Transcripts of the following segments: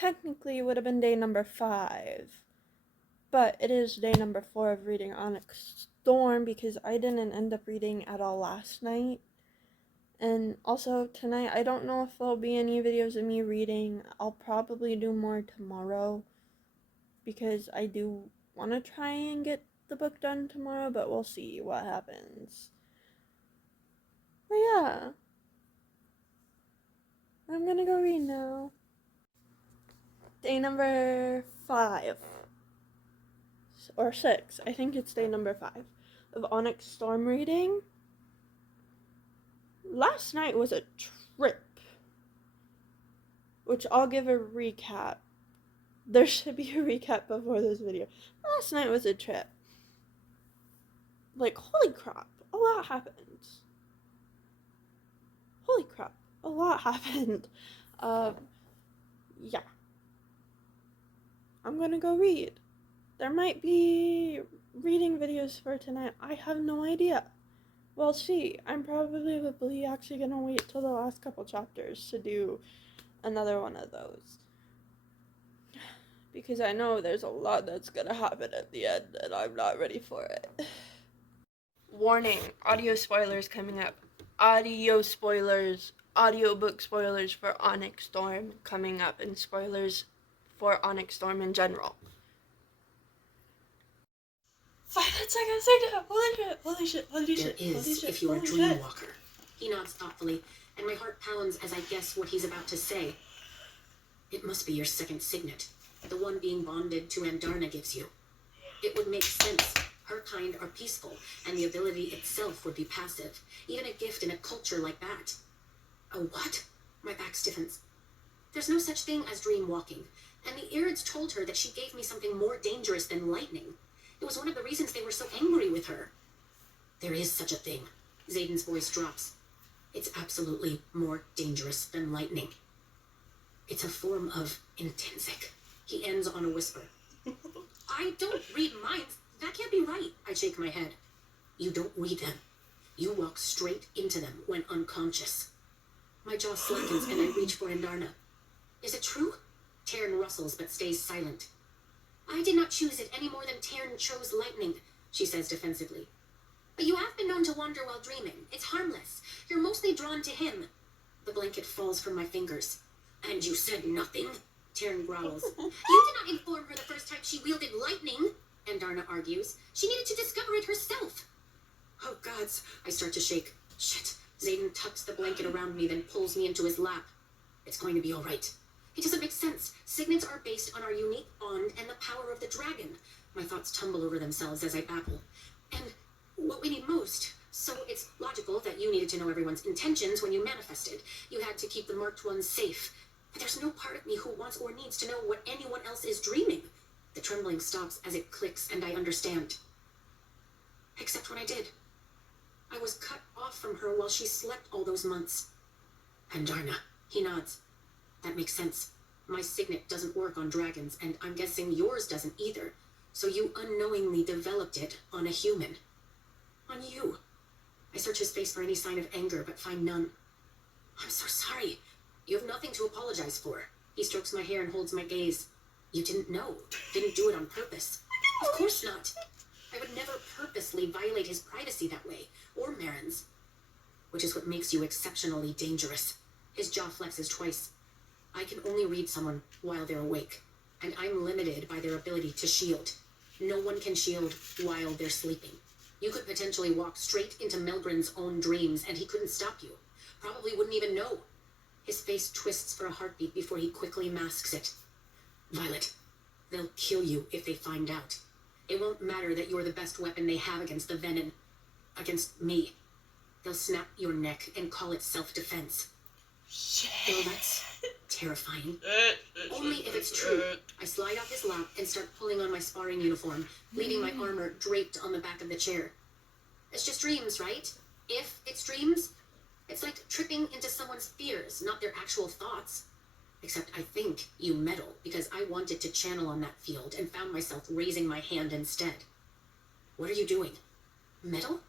technically would have been day number 5. But it is day number 4 of reading Onx Storm because I didn't end up reading at all last night. And also tonight, I don't know if there'll be any videos of me reading. I'll probably do more tomorrow because I do want to try and get the book done tomorrow, but we'll see what happens. But yeah, I'm gonna go read now. Day number 5. Or 6. I think it's day number 5 of Onx Storm reading. Last night was a trip, which I'll give a recap. There should be a recap before this video. Last night was a trip. Like, holy crap, a lot happened. Holy crap, a lot happened. Yeah. I'm gonna go read. There might be reading videos for tonight. I have no idea. We'll see. I'm probably actually gonna wait till the last couple chapters to do another one of those. Because I know there's a lot that's gonna happen at the end and I'm not ready for it. Warning, audio spoilers coming up. Audio spoilers, audiobook spoilers for Onx Storm coming up, and spoilers for Onx Storm in general. 5 seconds later. Holy shit. There is, if you're a dream walker. He nods thoughtfully, and my heart pounds as I guess what he's about to say. It must be your second signet, the one being bonded to Andarna gives you. It would make sense. Her kind are peaceful, and the ability itself would be passive, even a gift in a culture like that. A what? My back stiffens. There's no such thing as dream walking, and the Irids told her that she gave me something more dangerous than lightning. It was one of the reasons they were so angry with her. There is such a thing. Xaden's voice drops. It's absolutely more dangerous than lightning. It's a form of intensic. He ends on a whisper. I don't read minds. That can't be right. I shake my head. You don't read them. You walk straight into them when unconscious. My jaw slackens and I reach for Andarna. Is it true? Taryn rustles but stays silent. I did not choose it any more than Taryn chose lightning, she says defensively. But you have been known to wander while dreaming. It's harmless. You're mostly drawn to him. The blanket falls from my fingers. And you said nothing? Taryn growls. You did not inform her the first time she wielded lightning, Andarna argues. She needed to discover it herself. Oh, gods. I start to shake. Shit. Xaden tucks the blanket around me, then pulls me into his lap. It's going to be all right. It doesn't make sense. Signets are based on our unique bond and the power of the dragon. My thoughts tumble over themselves as I babble. And what we need most. So it's logical that you needed to know everyone's intentions when you manifested. You had to keep the marked ones safe. But there's no part of me who wants or needs to know what anyone else is dreaming. The trembling stops as it clicks and I understand. Except when I did. I was cut off from her while she slept all those months. Andarna. He nods. That makes sense. My signet doesn't work on dragons, and I'm guessing yours doesn't either. So you unknowingly developed it on a human. On you. I search his face for any sign of anger, but find none. I'm so sorry. You have nothing to apologize for. He strokes my hair and holds my gaze. You didn't know. Didn't do it on purpose. Of course not. I would never purposely violate his privacy that way, or Marin's. Which is what makes you exceptionally dangerous. His jaw flexes twice. I can only read someone while they're awake, and I'm limited by their ability to shield. No one can shield while they're sleeping. You could potentially walk straight into Melgren's own dreams, and he couldn't stop you. Probably wouldn't even know. His face twists for a heartbeat before he quickly masks it. Violet, they'll kill you if they find out. It won't matter that you're the best weapon they have against the venom. Against me. They'll snap your neck and call it self-defense. Well, that's terrifying. Only if it's true. I slide off his lap and start pulling on my sparring uniform, leaving my armor draped on the back of the chair. It's just dreams, right? If it's dreams, it's like tripping into someone's fears, not their actual thoughts. Except I think you meddle, because I wanted to channel on that field and found myself raising my hand instead. What are you doing? Meddle?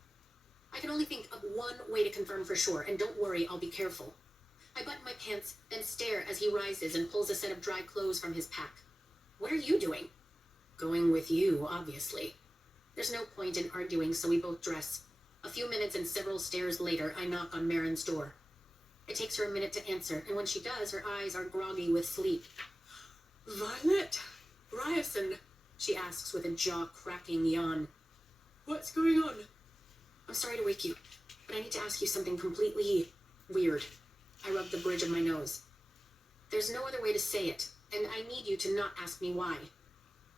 I can only think of one way to confirm for sure, and don't worry, I'll be careful. I button my pants, then stare as he rises and pulls a set of dry clothes from his pack. What are you doing? Going with you, obviously. There's no point in arguing, so we both dress. A few minutes and several stairs later, I knock on Marin's door. It takes her a minute to answer, and when she does, her eyes are groggy with sleep. Violet? Ryerson? She asks with a jaw-cracking yawn. What's going on? I'm sorry to wake you, but I need to ask you something completely weird. I rub the bridge of my nose. There's no other way to say it, and I need you to not ask me why.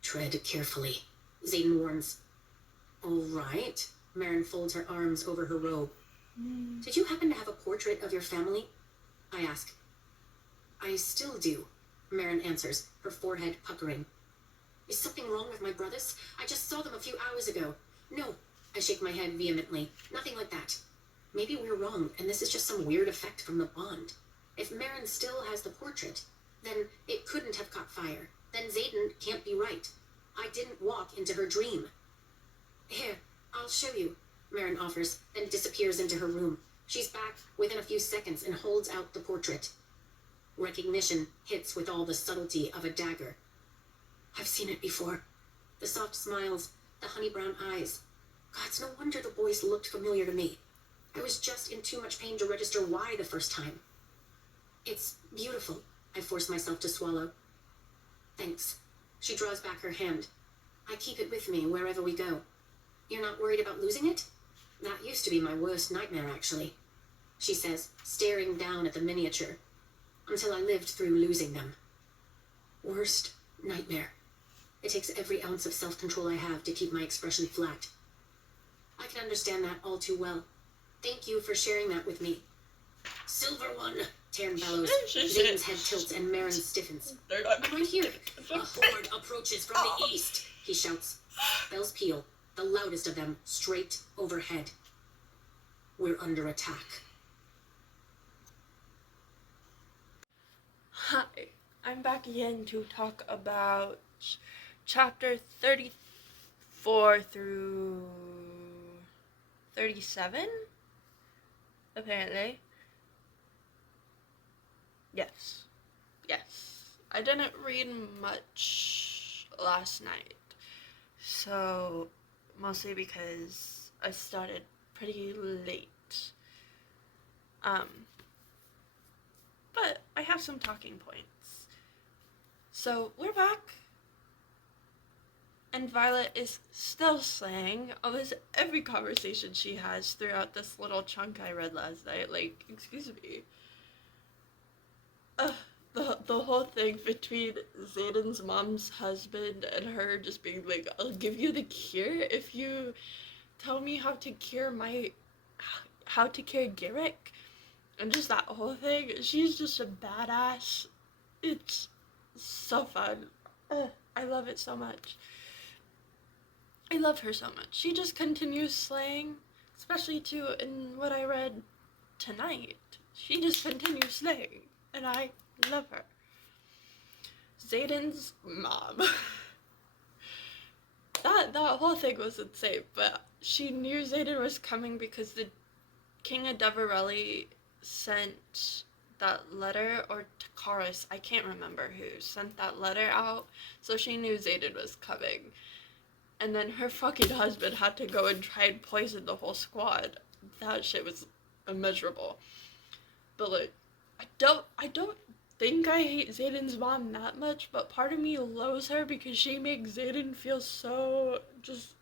Tread carefully, Zayden warns. All right. Marin folds her arms over her robe. Did you happen to have a portrait of your family? I ask. I still do, Marin answers, her forehead puckering. Is something wrong with my brothers? I just saw them a few hours ago. No, I shake my head vehemently. Nothing like that. Maybe we're wrong, and this is just some weird effect from the bond. If Marin still has the portrait, then it couldn't have caught fire. Then Zayden can't be right. I didn't walk into her dream. Here, I'll show you, Marin offers, then disappears into her room. She's back within a few seconds and holds out the portrait. Recognition hits with all the subtlety of a dagger. I've seen it before. The soft smiles, the honey brown eyes. God, it's no wonder the boys looked familiar to me. I was just in too much pain to register why the first time. It's beautiful, I force myself to swallow. Thanks. She draws back her hand. I keep it with me wherever we go. You're not worried about losing it? That used to be my worst nightmare, actually, she says, staring down at the miniature. Until I lived through losing them. Worst nightmare. It takes every ounce of self-control I have to keep my expression flat. I can understand that all too well. Thank you for sharing that with me. Silver one, Taryn bellows. Zayden's head tilts and Marin stiffens. I'm right here. A horde approaches from the east, he shouts. Bells peal, the loudest of them, straight overhead. We're under attack. Hi, I'm back again to talk about chapter 34 through 37, apparently. Yes. I didn't read much last night, so mostly because I started pretty late. But I have some talking points. So we're back, and Violet is still slaying almost every conversation she has throughout this little chunk I read last night. Like, excuse me. The whole thing between Zayden's mom's husband and her just being like, I'll give you the cure if you tell me how to cure Garrick. And just that whole thing, she's just a badass. It's so fun. I love it so much. I love her so much. She just continues slaying, especially too in what I read tonight. She just continues slaying, and I love her. Zayden's mom. that whole thing was insane, but she knew Zayden was coming because the King of Deverelli sent that letter, or Takaris, I can't remember who, sent that letter out, so she knew Zayden was coming. And then her fucking husband had to go and try and poison the whole squad. That shit was immeasurable. But like, I don't think I hate Zayden's mom that much, but part of me loathes her because she makes Zayden feel so just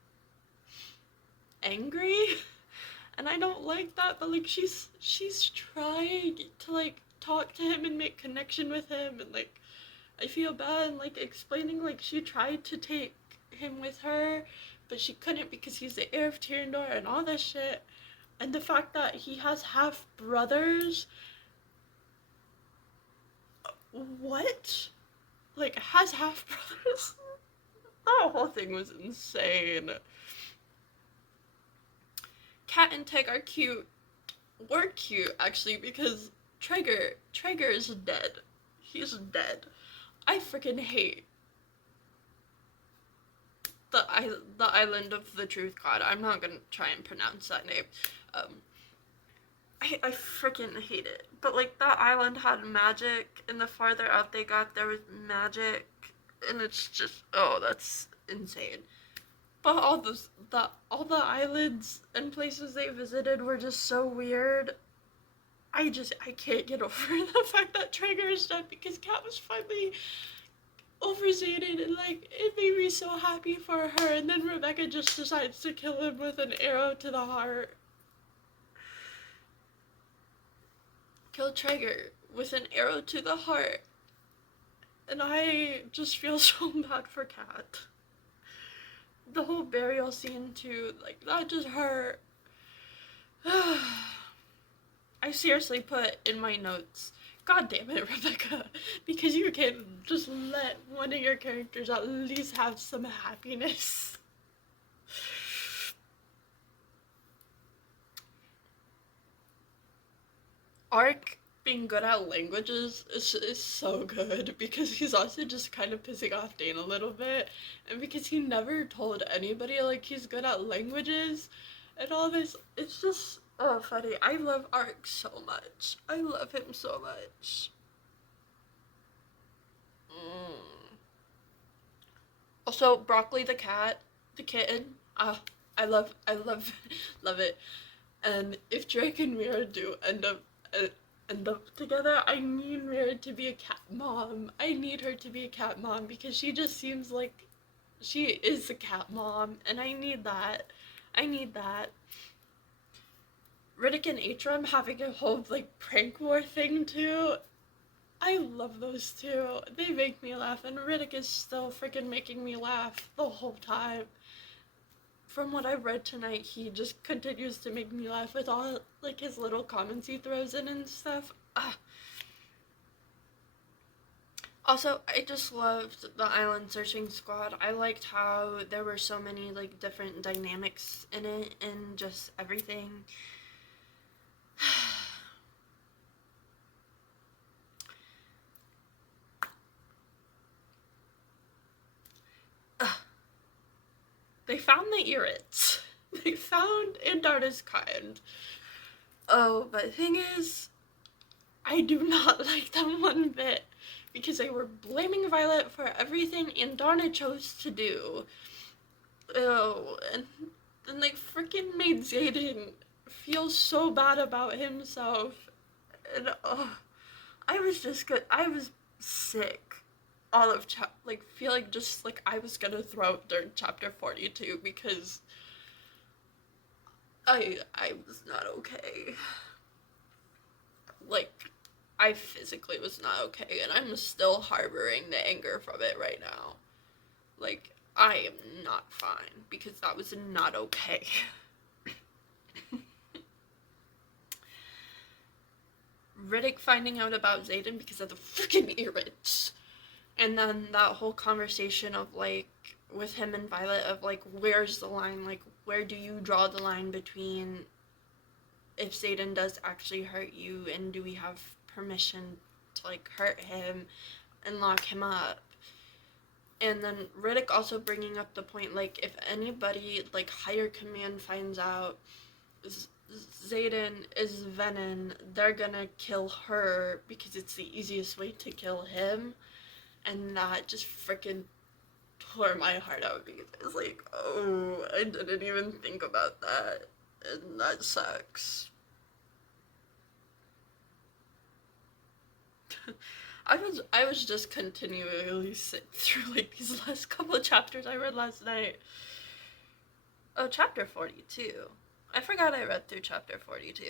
angry. And I don't like that, but like she's trying to like talk to him and make connection with him, and like I feel bad and like explaining like she tried to take him with her, but she couldn't because he's the heir of Tyrandor and all this shit. And the fact that he has half brothers. What? Like, has half brothers? That whole thing was insane. Cat and Tig are cute. Were cute, actually, because Traeger is dead. He's dead. I freaking hate the island of the truth god. I'm not gonna try and pronounce that name. I freaking hate it. But like that island had magic, and the farther out they got, there was magic, and it's just that's insane. But all the islands and places they visited were just so weird. I can't get over the fact that Traeger is dead because Kat was finally over Xaden, and like it made me so happy for her, and then Rebecca just decides to kill him with an arrow to the heart. Kill Traeger with an arrow to the heart. And I just feel so bad for Kat. The whole burial scene too, like that just hurt. I seriously put in my notes, God damn it, Rebecca, because you can just let one of your characters at least have some happiness. Ark being good at languages is so good because he's also just kind of pissing off Dane a little bit, and because he never told anybody like he's good at languages and all this. It's just funny. I love Ark so much. I love him so much. Also, Broccoli the cat, the kitten. I love love it. And if Drake and Mira do end up together, I need Mira to be a cat mom. I need her to be a cat mom because she just seems like she is a cat mom, and I need that. I need that. Riddick and Atram having a whole like prank war thing too. I love those two. They make me laugh, and Riddick is still freaking making me laugh the whole time. From what I read tonight, he just continues to make me laugh with all like his little comments he throws in and stuff. Also, I just loved the island searching squad. I liked how there were so many like different dynamics in it and just everything. They found the Irits. They found Andarta's kind. Oh, but the thing is, I do not like them one bit because they were blaming Violet for everything Andarna chose to do. Oh, and they freaking made Xaden feel so bad about himself. And I was just good. I was sick. All of feeling just like I was gonna throw up during chapter 42 because I was not okay. Like, I physically was not okay, and I'm still harboring the anger from it right now. Like, I am not fine because that was not okay. Riddick finding out about Xaden because of the freaking Irits. And then that whole conversation of like with him and Violet of like where's the line, like where do you draw the line between if Xaden does actually hurt you and do we have permission to like hurt him and lock him up. And then Riddick also bringing up the point like if anybody like higher command finds out Xaden is Venom, they're gonna kill her because it's the easiest way to kill him. And that just freaking tore my heart out because I was like, oh, I didn't even think about that. And that sucks. I was just continually sick through like these last couple of chapters I read last night. Oh, chapter 42. I forgot I read through chapter 42.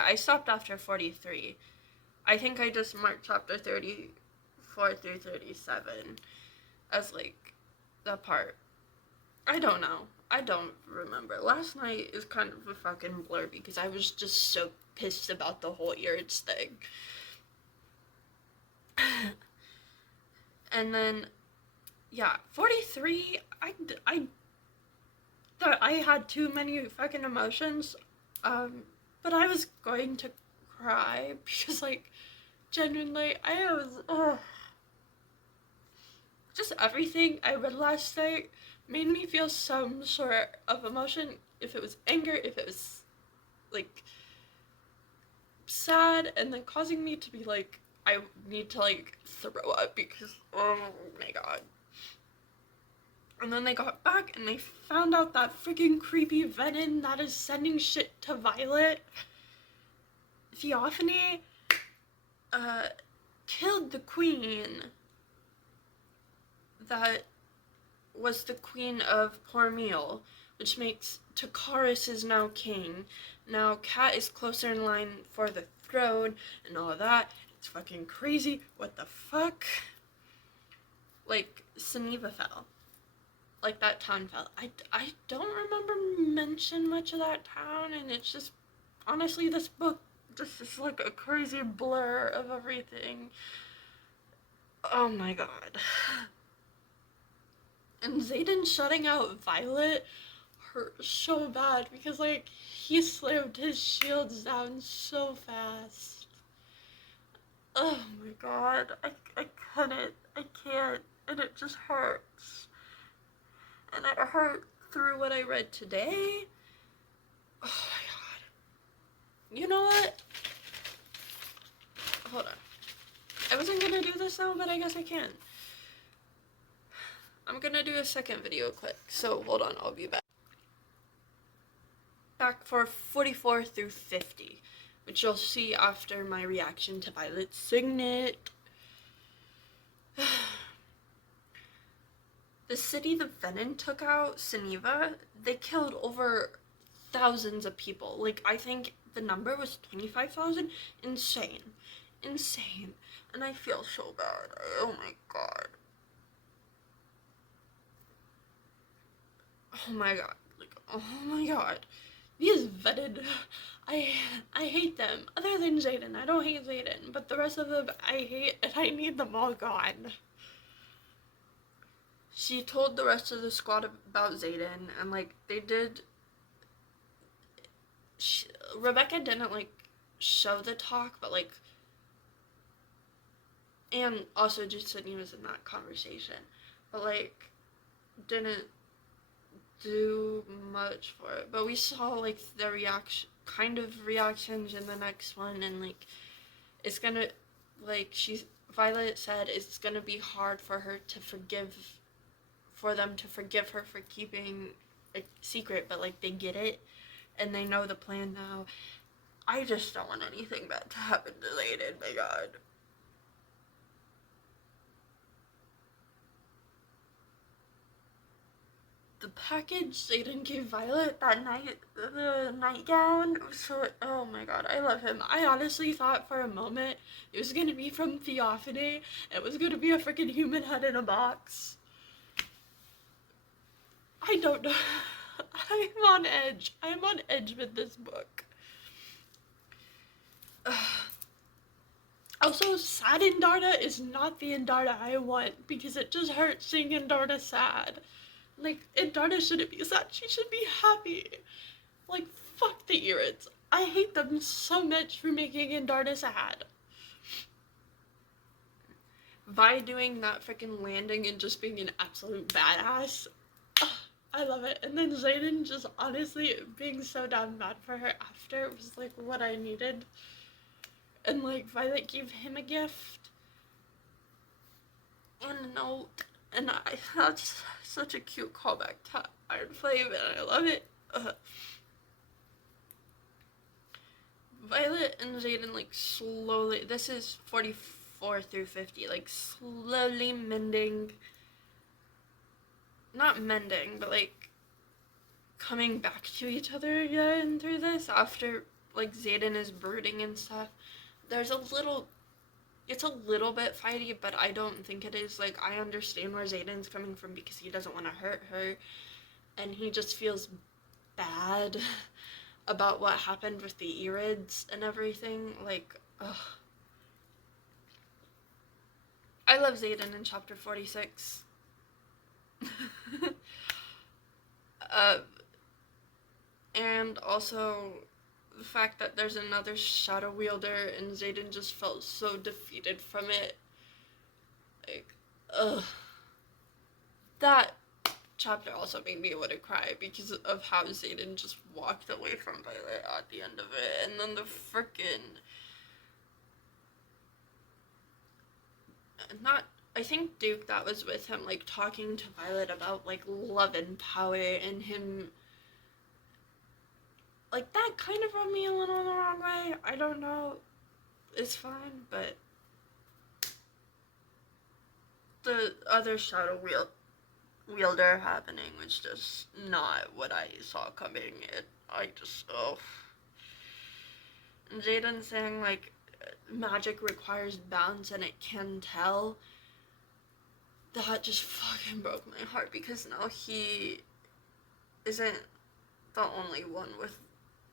I stopped after 43. I think I just marked chapter 34 through 37 as like the part. I don't know. I don't remember. Last night is kind of a fucking blur because I was just so pissed about the whole Irits thing. And then, yeah, 43, I thought I had too many fucking emotions. But I was going to cry because, like, genuinely, I was, just everything I read last night made me feel some sort of emotion, if it was anger, if it was like sad, and then causing me to be like, I need to like throw up because oh my god. And then they got back and they found out that freaking creepy Venom that is sending shit to Violet, Theophany, killed the queen that was the queen of Pormeal, which makes Takaris is now king. Now Kat is closer in line for the throne and all of that. It's fucking crazy. What the fuck? Like, Seneva fell. Like, that town fell. I don't remember mention much of that town, and it's just, honestly, this book just is like a crazy blur of everything. Oh my god. And Xaden shutting out Violet hurt so bad because, like, he slammed his shields down so fast. Oh my god. I couldn't. I can't. And it just hurts. And it hurt through what I read today. Oh my god. You know what? Hold on. I wasn't gonna do this now, but I guess I can. I'm gonna do a second video clip, so hold on, I'll be back. Back for 44 through 50, which you'll see after my reaction to Violet's signet. The city the Venom took out, Seneva, they killed over thousands of people. Like, I think the number was 25,000. Insane. Insane. And I feel so bad. Oh my god. Oh my god. Like, oh my god. These Venom, I hate them. Other than Xaden. I don't hate Xaden, but the rest of them I hate, and I need them all gone. She told the rest of the squad about Xaden, and like they did. Rebecca didn't like show the talk, but like, and also just Sydney was in that conversation, but like didn't do much for it. But we saw like the reactions in the next one, and like it's gonna, like Violet said, it's gonna be hard for her to for them to forgive her for keeping a secret, but like they get it and they know the plan now. I just don't want anything bad to happen to Xaden, my god. The package Xaden gave Violet that night, the nightgown, so, oh my god, I love him. I honestly thought for a moment it was gonna be from Theophany. It was gonna be a freaking human head in a box. I don't know. I'm on edge. I'm on edge with this book. Also, sad Indarda is not the Indarda I want, because it just hurts seeing Indarda sad. Like, Indarda shouldn't be sad. She should be happy. Like, fuck the Irids. I hate them so much for making Indarda sad. Vi doing that freaking landing and just being an absolute badass. I love it. And then Xaden just honestly being so damn mad for her after was like what I needed. And like Violet gave him a gift and a note, and that's such a cute callback to Iron Flame, and I love it. Violet and Xaden like slowly, this is 44 through 50, like slowly mending. Not mending, but like coming back to each other again through this after like Xaden is brooding and stuff. There's it's a little bit fighty, but I don't think it is. Like, I understand where Xaden's coming from because he doesn't want to hurt her, and he just feels bad about what happened with the Irids and everything. Like, ugh. I love Xaden in chapter 46. And also the fact that there's another shadow wielder and Xaden just felt so defeated from it. Like, ugh. That chapter also made me want to cry because of how Xaden just walked away from Violet at the end of it, and then the frickin' I think Duke that was with him, like, talking to Violet about, like, love and power, and him, like, that kind of rubbed me a little the wrong way. I don't know. It's fine, but the other Shadow Wielder happening was just not what I saw coming. And Jaden saying, like, magic requires balance and it can tell. That just fucking broke my heart, because now he isn't the only one with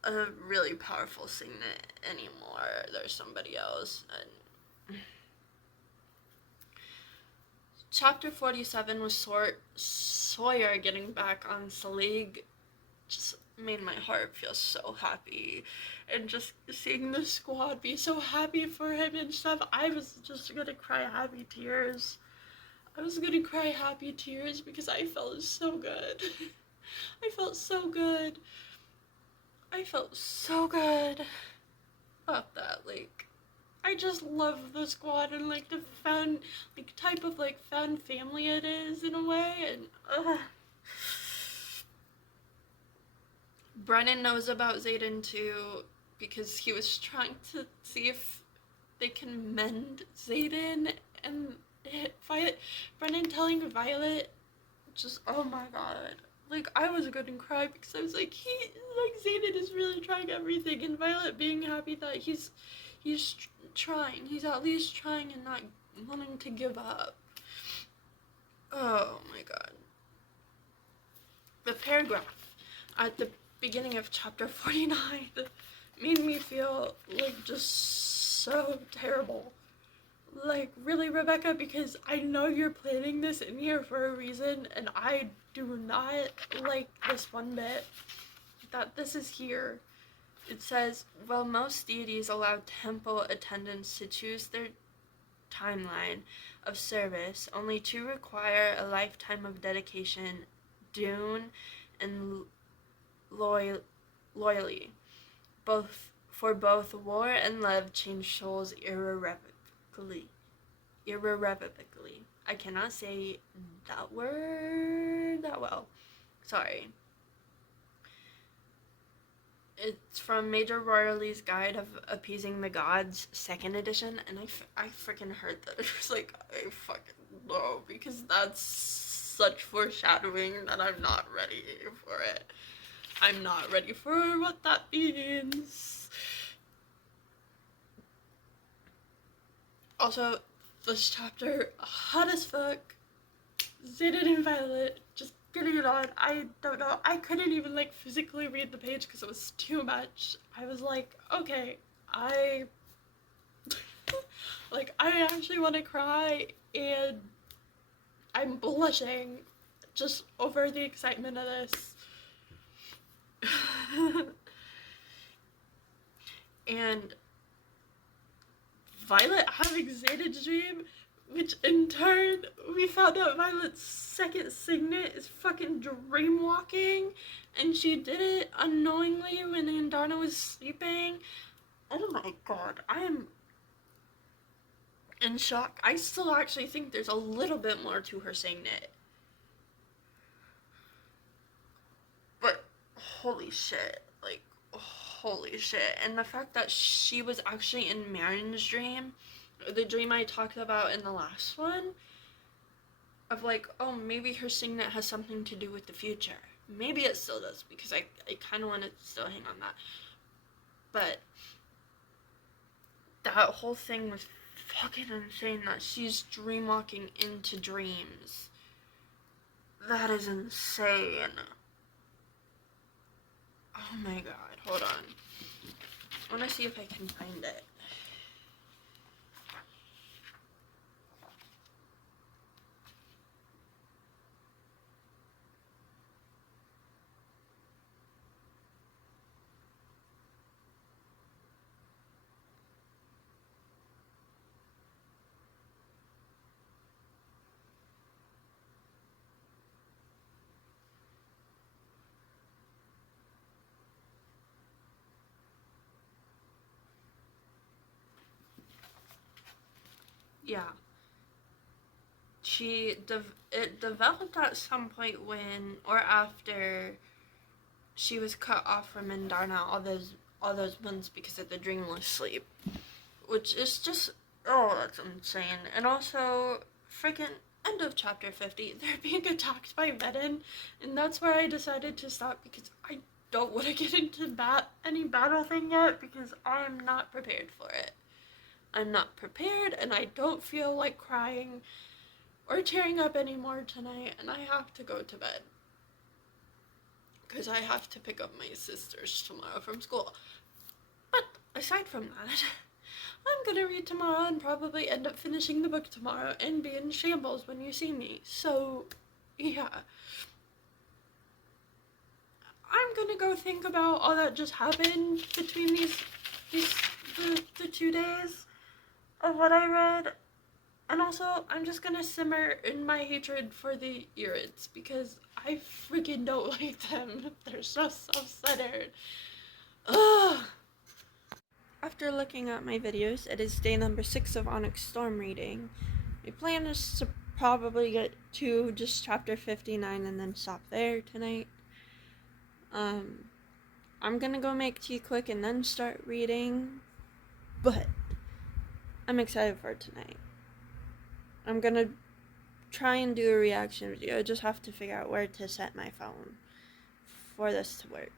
a really powerful signet anymore. There's somebody else. And chapter 47 was Sawyer getting back on Selig. Just made my heart feel so happy, and just seeing the squad be so happy for him and stuff, I was just gonna cry happy tears. Because I felt so good. I felt so good about that. Like, I just love the squad and, like, the found, like, type of, like, found family it is in a way. And Brennan knows about Xaden too, because he was trying to see if they can mend Xaden, and Brennan telling Violet, just, oh my god. Like, I was gonna cry, because I was like, Xaden is really trying everything, and Violet being happy that he's trying. He's at least trying and not wanting to give up. Oh my god. The paragraph at the beginning of chapter 49 made me feel, like, just so terrible. Like, really, Rebecca, because I know you're planning this in here for a reason, and I do not like this one bit that this is here. It says, while most deities allow temple attendants to choose their timeline of service, only two require a lifetime of dedication, Dune and loyalty. Both war and love change souls irrevocably. I cannot say that word that well. Sorry. It's from Major Royalty's Guide of Appeasing the Gods, 2nd edition, and I freaking heard that. It was like, I fucking know, because that's such foreshadowing that I'm not ready for it. I'm not ready for what that means. Also, this chapter, hot as fuck. Xaden and Violet, just getting it on. I don't know. I couldn't even, like, physically read the page because it was too much. I was like, okay, I actually want to cry, and I'm blushing just over the excitement of this. And Violet having Xaden's dream, which in turn, we found out Violet's second signet is fucking dreamwalking, and she did it unknowingly when Andarna was sleeping. Oh my god, I am in shock. I still actually think there's a little bit more to her signet. But holy shit, like, holy shit. And the fact that she was actually in Marin's dream, the dream I talked about in the last one, of like, oh, maybe her signet has something to do with the future. Maybe it still does, because I kind of want to still hang on that. But that whole thing was fucking insane, that she's dreamwalking into dreams. That is insane. Oh my god, hold on. I want to see if I can find it. yeah, it developed at some point when or after she was cut off from Indarna all those months because of the dreamless sleep, which is just, oh, that's insane. And also, freaking end of chapter 50, they're being attacked by Medin, and that's where I decided to stop because I don't want to get into any battle thing yet because I'm not prepared for it. I'm not prepared, and I don't feel like crying or tearing up anymore tonight, and I have to go to bed because I have to pick up my sisters tomorrow from school. But aside from that, I'm gonna read tomorrow and probably end up finishing the book tomorrow and be in shambles when you see me. So, yeah. I'm gonna go think about all that just happened between the 2 days of what I read. And also, I'm just gonna simmer in my hatred for the Urids because I freaking don't like them. They're just so centered. Ugh. After looking at my videos, it is day number 6 of Onxy Storm reading. My plan is to probably get to just chapter 59 and then stop there tonight. I'm gonna go make tea quick and then start reading, but I'm excited for tonight. I'm gonna try and do a reaction video. I just have to figure out where to set my phone for this to work.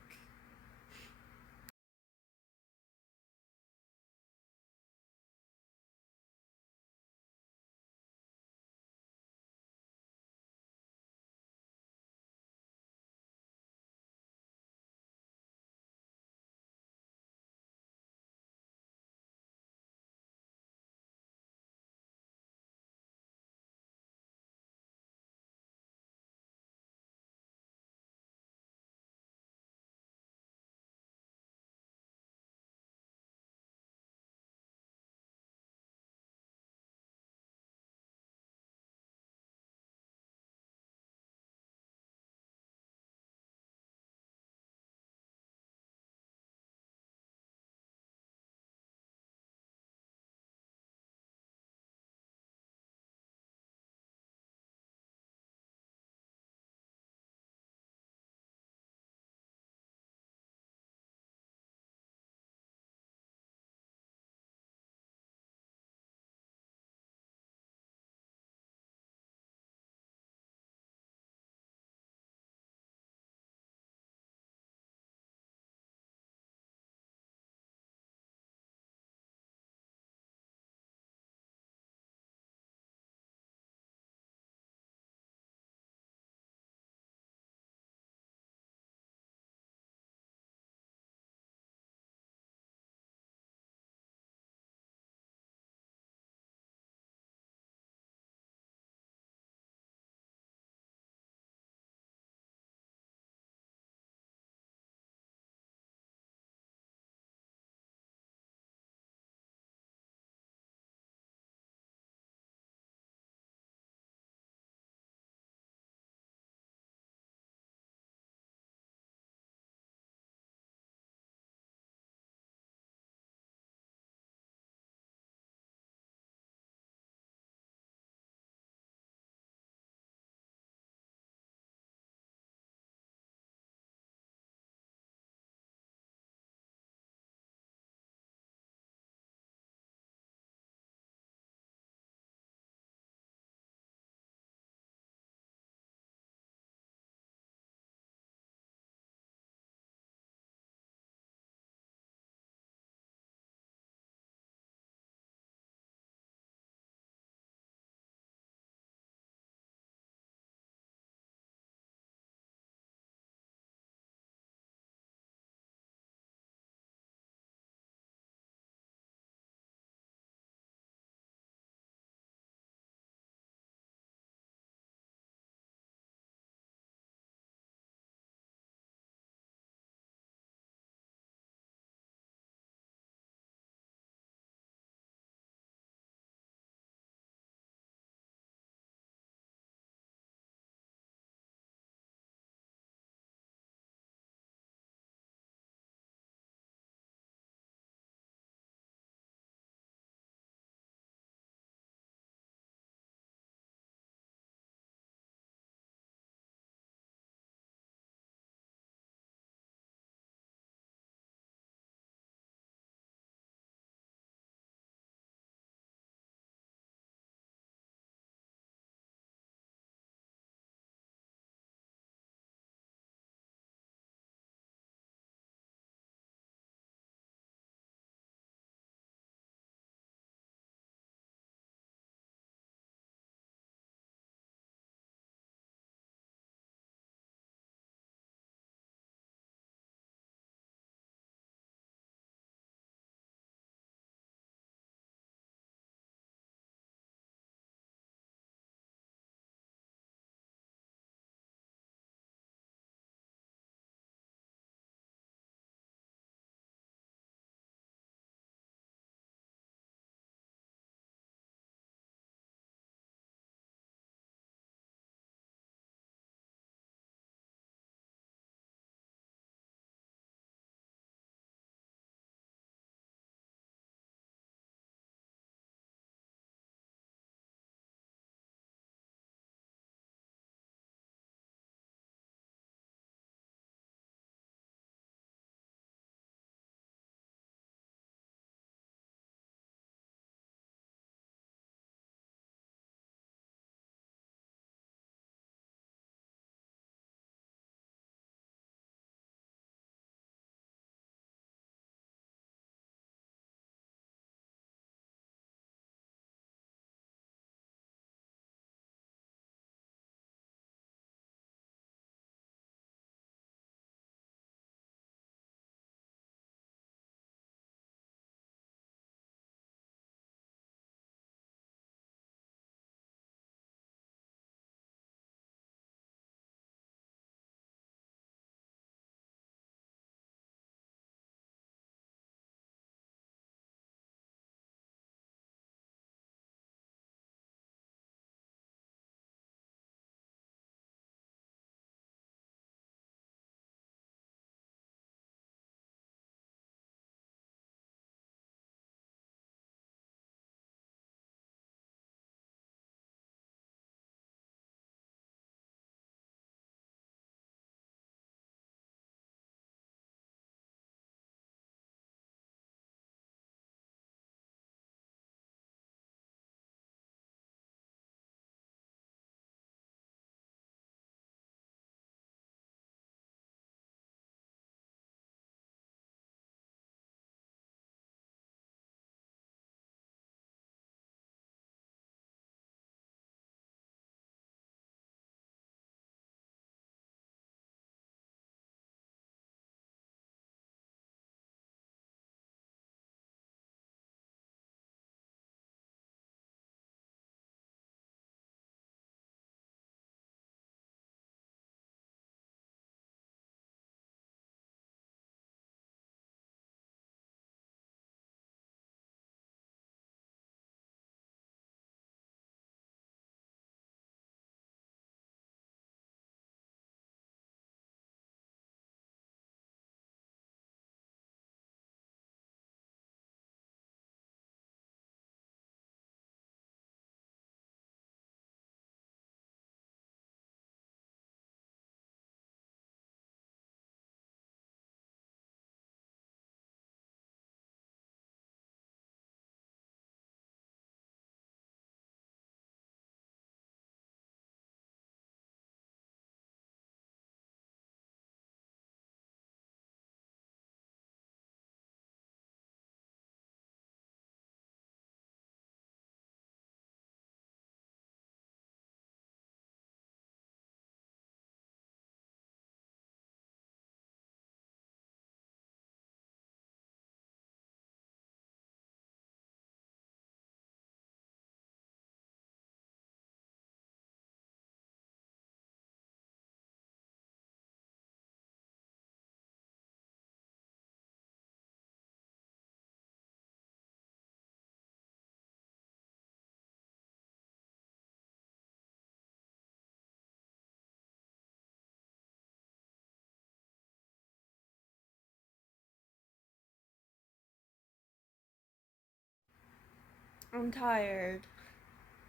I'm tired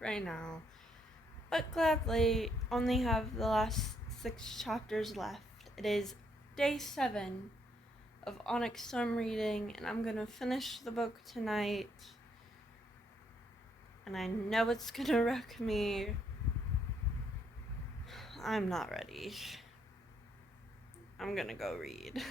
right now. But gladly only have the last 6 chapters left. It is day 7 of Onxy Storm reading, and I'm gonna finish the book tonight. And I know it's gonna wreck me. I'm not ready. I'm gonna go read.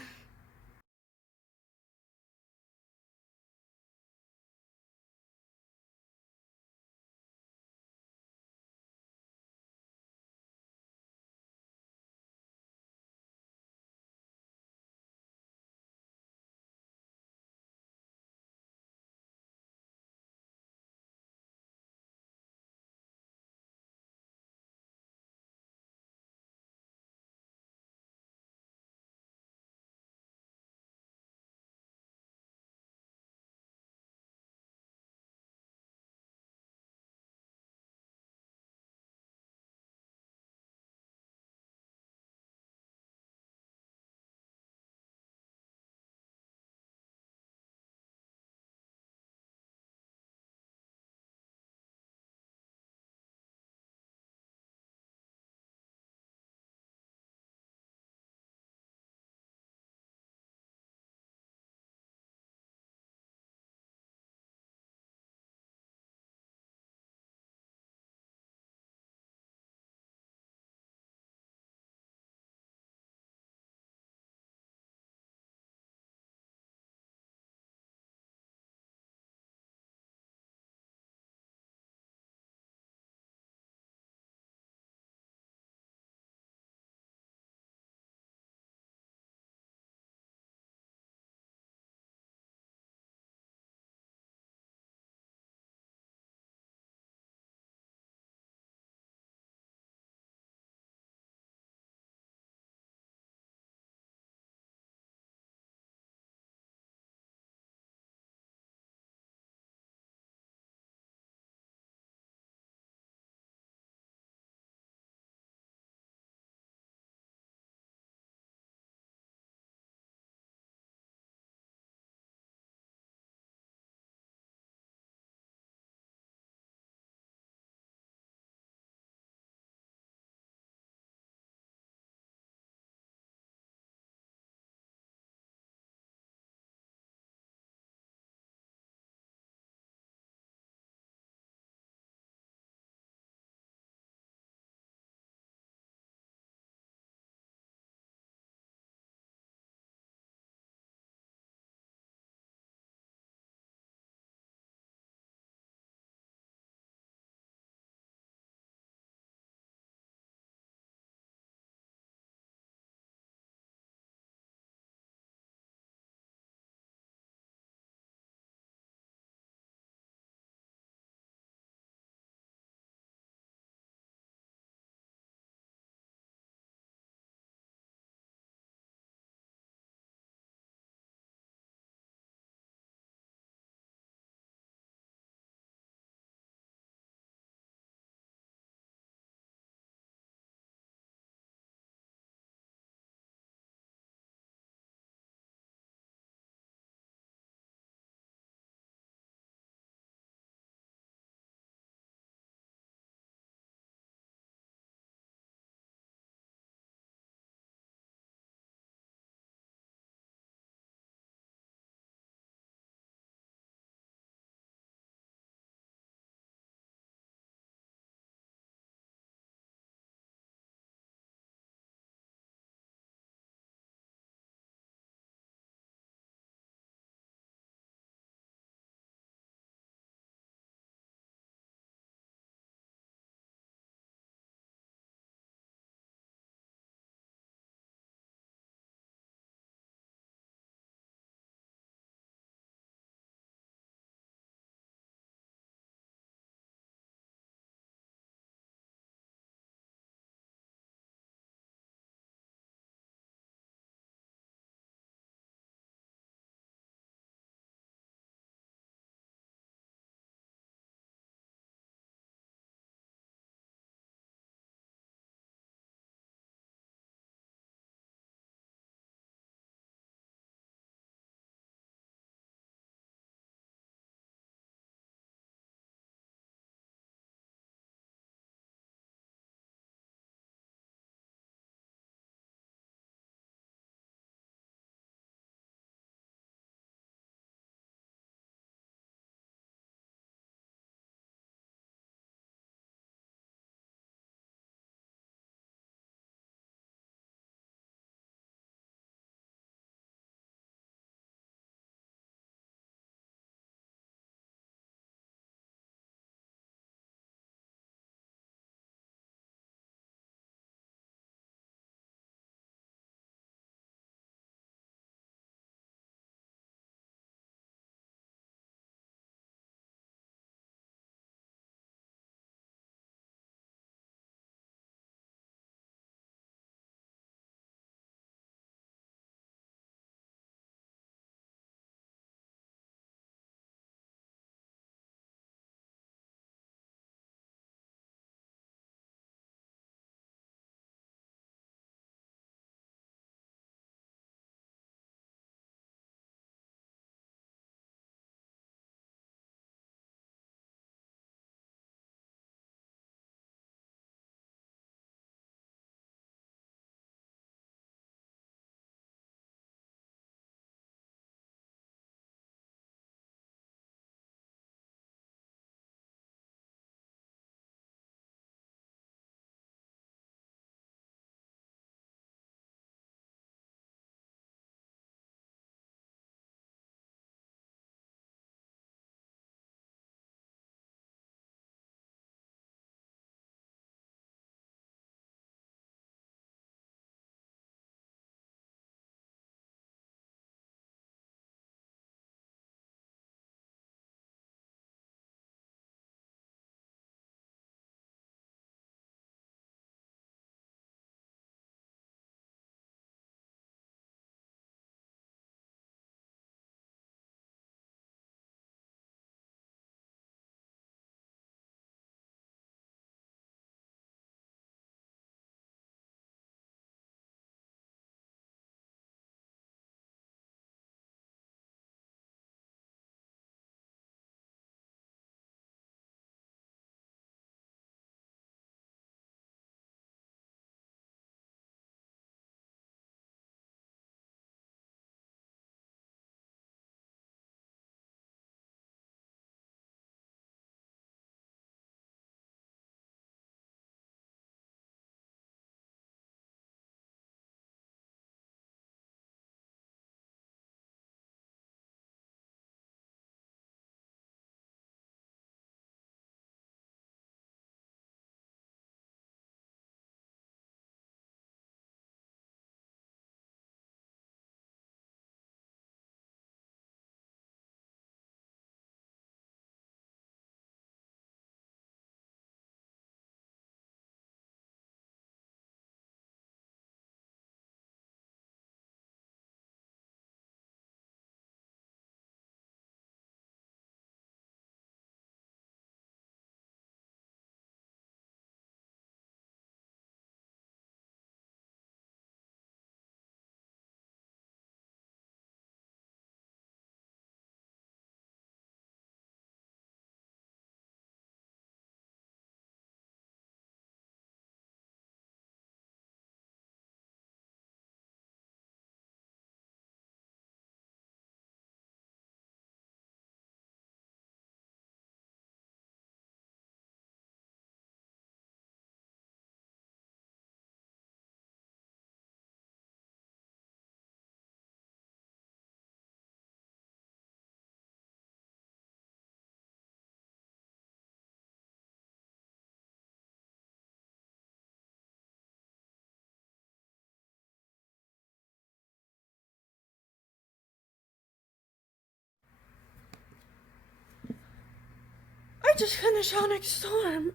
just finished Onxy Storm.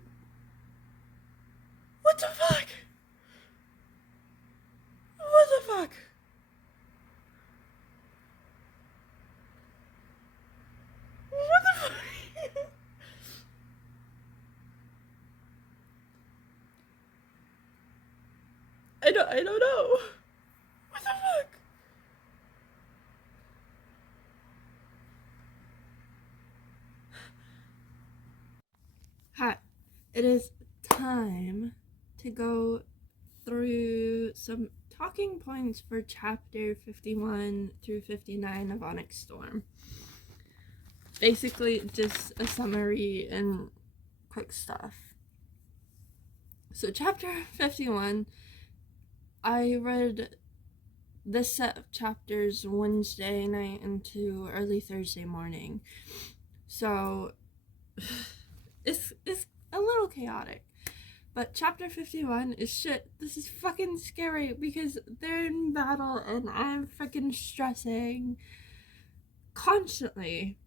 What the fuck? What the fuck? What the fuck? I don't know. What the fuck? Hi. It is time to go through some talking points for chapter 51 through 59 of Onxy Storm. Basically, just a summary and quick stuff. So, chapter 51, I read this set of chapters Wednesday night into early Thursday morning. So, it's a little chaotic. But chapter 51 is shit. This is fucking scary because they're in battle and I'm freaking stressing constantly.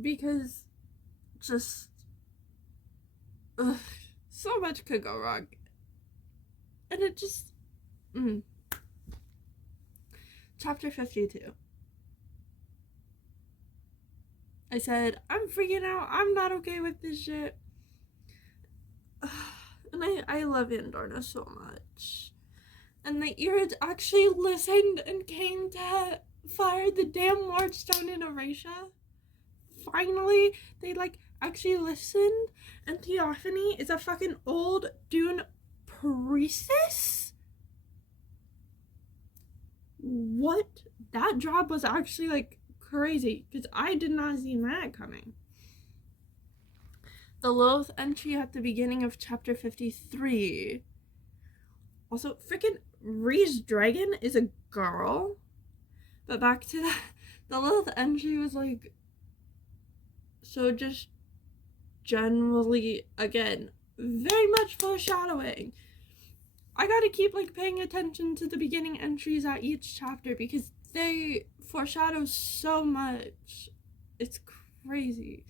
Because just so much could go wrong. And it just Chapter 52. I said, I'm freaking out. I'm not okay with this shit. And I love Andorna so much. And the Irids actually listened and came to fire the damn Wardstone in Erasia. Finally, they actually listened. And Theophany is a fucking old Dune priestess? What? That job was actually crazy, because I did not see that coming. The Lilith entry at the beginning of chapter 53. Also, freaking Rhee's dragon is a girl. But back to that, the Lilith entry was so just generally, again, very much foreshadowing. I gotta keep paying attention to the beginning entries at each chapter because they foreshadow so much. It's crazy.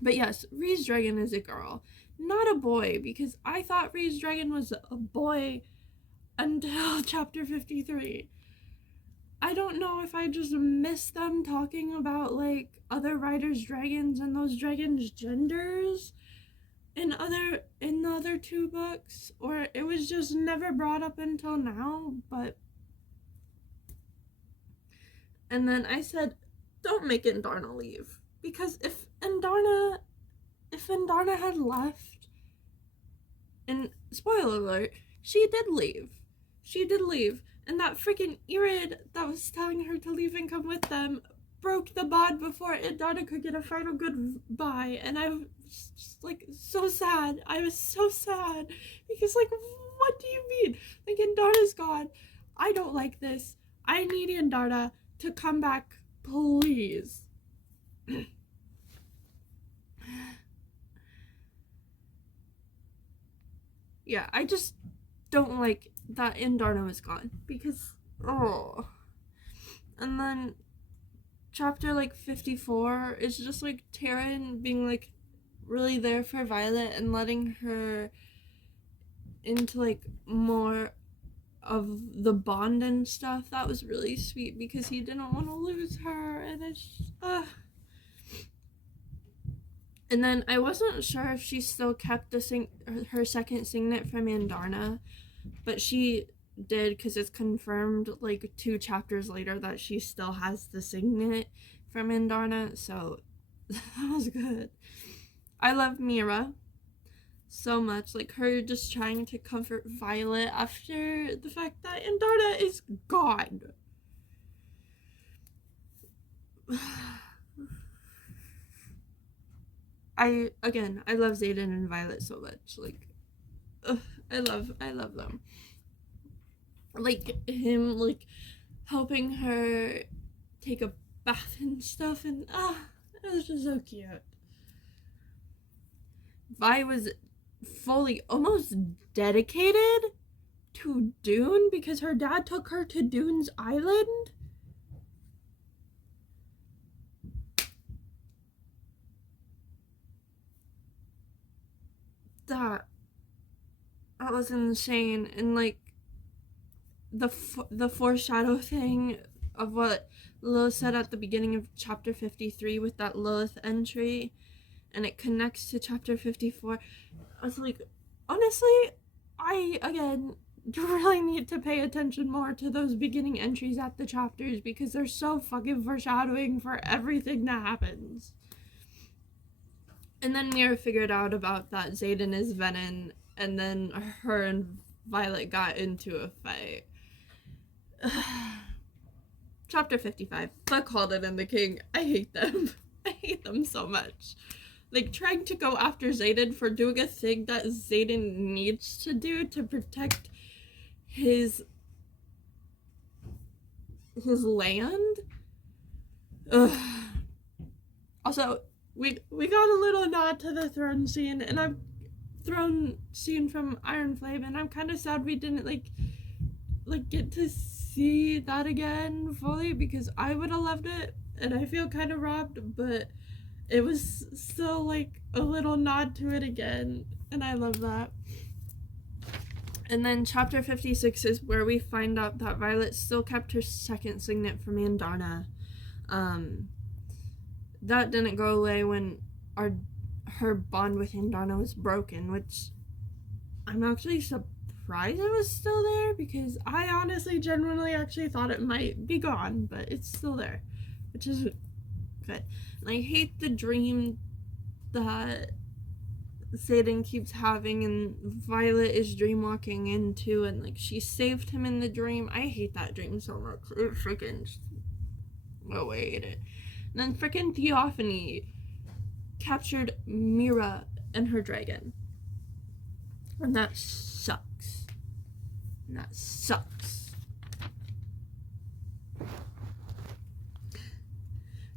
But yes, Rhee's dragon is a girl, not a boy, because I thought Rhee's dragon was a boy until chapter 53. I don't know if I just missed them talking about other riders' dragons and those dragons' genders in the other two books, or it was just never brought up until now. But and then I said, don't make Andorna leave, because if Andorna had left, and spoiler alert, she did leave, and that freaking Irid that was telling her to leave and come with them broke the bond before Andorna could get a final goodbye, and I was just so sad. I was so sad because what do you mean? Andorna's gone. I don't like this. I need Andorna to come back, please. Yeah, I just don't like that Andorna was gone because and then chapter 54 is just Taryn being really there for Violet and letting her into more of the bond and stuff. That was really sweet because he didn't want to lose her, and it's And then I wasn't sure if she still kept her second signet from Andorna, but she did, because it's confirmed 2 chapters later that she still has the signet from Andorna, so that was good. I love Mira so much, her just trying to comfort Violet after the fact that Andorna is gone. I love Xaden and Violet so much. I love them. Him helping her take a bath and stuff, and it was just so cute. Vi was fully almost dedicated to Dune because her dad took her to Dune's island. That was insane. And like the foreshadow thing of what Lilith said at the beginning of chapter 53 with that Lilith entry, and it connects to chapter 54. I was like, honestly, I again really need to pay attention more to those beginning entries at the chapters, because they're so fucking foreshadowing for everything that happens. And then Mira figured out about that Xaden is Venom, and then her and Violet got into a fight. Chapter 55. Fuck Halden and the King. I hate them. I hate them so much. Like, trying to go after Xaden for doing a thing that Xaden needs to do to protect his land. Ugh. Also, we got a little nod to the throne scene, and I've throne scene from Iron Flame, and I'm kind of sad we didn't like get to see that again fully, because I would have loved it, and I feel kind of robbed, but it was still like a little nod to it again, and I love that. And then chapter 56 is where we find out that Violet still kept her second signet from Andarna. That didn't go away when her bond with Andarna was broken, which I'm actually surprised it was still there, because I honestly genuinely actually thought it might be gone, but it's still there, which is good. And I hate the dream that Xaden keeps having and Violet is dreamwalking into, and like she saved him in the dream. I hate that dream so much. It freaking hate it. And then freaking Theophany captured Mira and her dragon. And that sucks.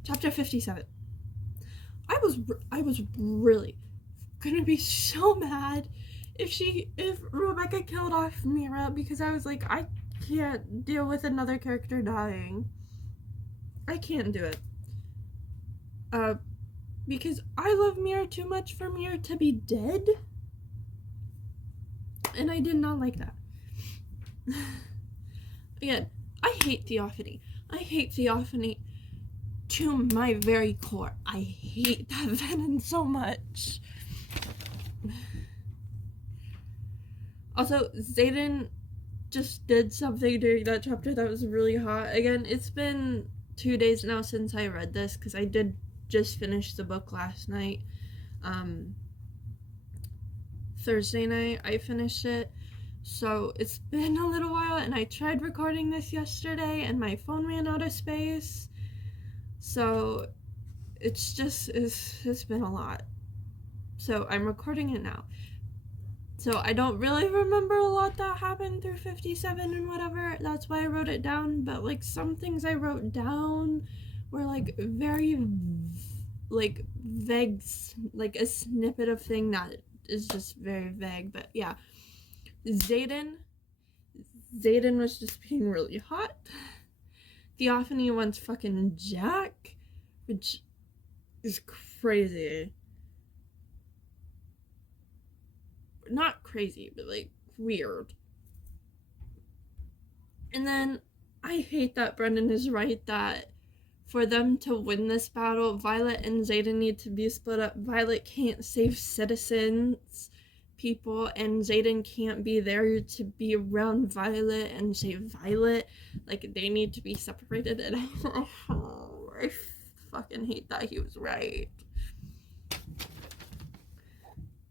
Chapter 57. I was really gonna be so mad if Rebecca killed off Mira, because I was like, I can't deal with another character dying. I can't do it. Because I love Mira too much for Mira to be dead. And I did not like that. Again, I hate Theophany. I hate Theophany to my very core. I hate that Venom so much. Also, Xaden just did something during that chapter that was really hot. Again, it's been 2 days now since I read this, because I did just finish the book last night. Thursday night I finished it, so it's been a little while, and I tried recording this yesterday and my phone ran out of space, so it's been a lot. So I'm recording it now. So I don't really remember a lot that happened through 57 and whatever. That's why I wrote it down. But like some things I wrote down were like very like vague, like a snippet of thing that is just very vague. But yeah, Xaden was just being really hot. Theophany wants fucking Jack, which is crazy. Not crazy, but like weird. And then I hate that Brendan is right that for them to win this battle, Violet and Xaden need to be split up. Violet can't save citizens, people, and Xaden can't be there to be around Violet and save Violet. Like, they need to be separated, and I fucking hate that he was right.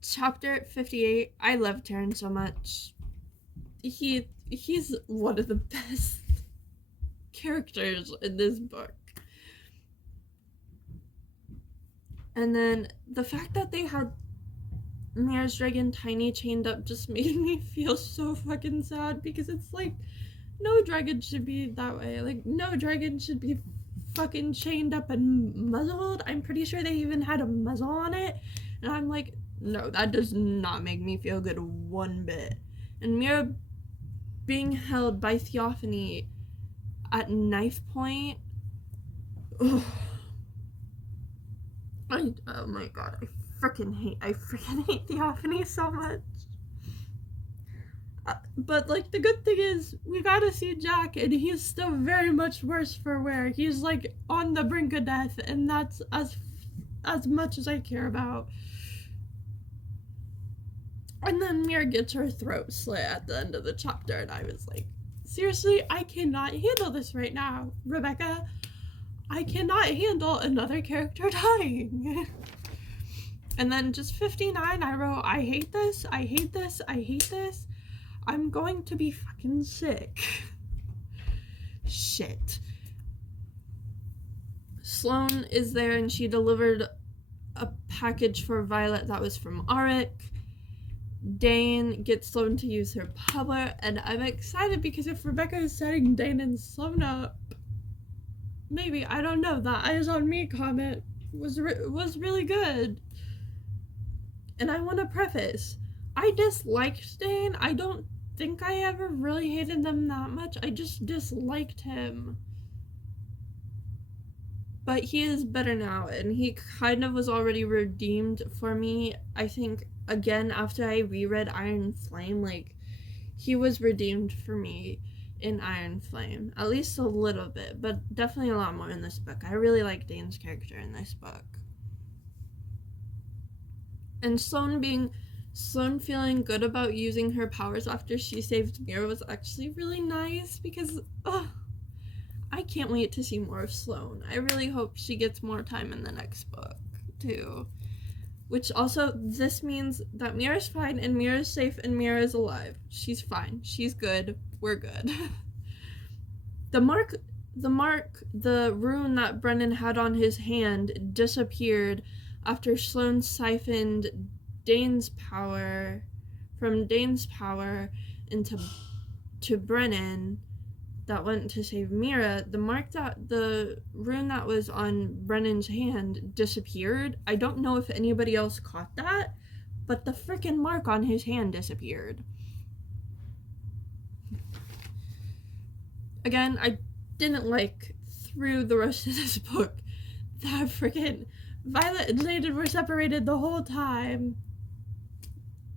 Chapter 58. I love Terran so much. He's one of the best characters in this book. And then the fact that they had Mira's dragon Tiny chained up just made me feel so fucking sad, because it's like, no dragon should be that way. Like, no dragon should be fucking chained up and muzzled. I'm pretty sure they even had a muzzle on it. And I'm like, no, that does not make me feel good one bit. And Mira being held by Theophany at knife point. Ugh. Oh my god, I freaking hate Theophany so much. But, like, the good thing is, we gotta see Jack, and he's still very much worse for wear. He's, like, on the brink of death, and that's as much as I care about. And then Mira gets her throat slit at the end of the chapter, and I was like, seriously, I cannot handle this right now, Rebecca. I cannot handle another character dying. And then just 59, I wrote, I hate this, I hate this, I hate this. I'm going to be fucking sick. Shit. Sloane is there and she delivered a package for Violet that was from Arik. Dane gets Sloane to use her power, and I'm excited because if Rebecca is setting Dane and Sloane up, maybe, I don't know, that Eyes on Me comment was really good. And I want to preface, I disliked Dane. I don't think I ever really hated them that much. I just disliked him. But he is better now, and he kind of was already redeemed for me. I think, again, after I reread Iron Flame, like, he was redeemed for me in Iron Flame. At least a little bit, but definitely a lot more in this book. I really like Dane's character in this book. And Sloane feeling good about using her powers after she saved Mira was actually really nice because, I can't wait to see more of Sloane. I really hope she gets more time in the next book, too. Which also, this means that Mira's fine, and Mira's safe, and Mira's alive. She's fine. She's good. We're good. The rune that Brennan had on his hand disappeared after Sloane siphoned Dane's power into Brennan that went to save Mira. The rune that was on Brennan's hand disappeared. I don't know if anybody else caught that, but the freaking mark on his hand disappeared. Again, I didn't like through the rest of this book that freaking Violet and Xaden were separated the whole time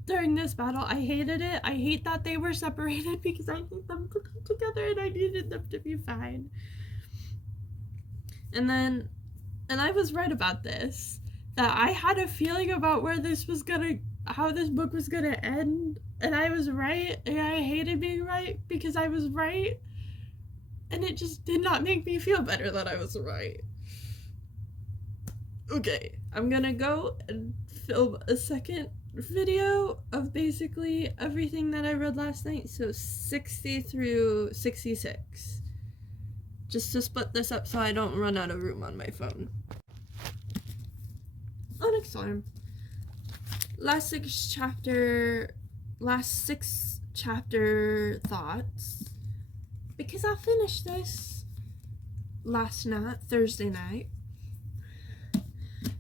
during this battle. I hated it. I hate that they were separated because I need them to be together and I needed them to be fine. And I was right about this, that I had a feeling about how this book was gonna end, and I was right, and I hated being right because I was right, and it just did not make me feel better that I was right. Okay, I'm gonna go and film a second video of basically everything that I read last night, so 60 through 66. Just to split this up so I don't run out of room on my phone. Onxy Storm. Last six chapter thoughts. Because I finished this last night, Thursday night.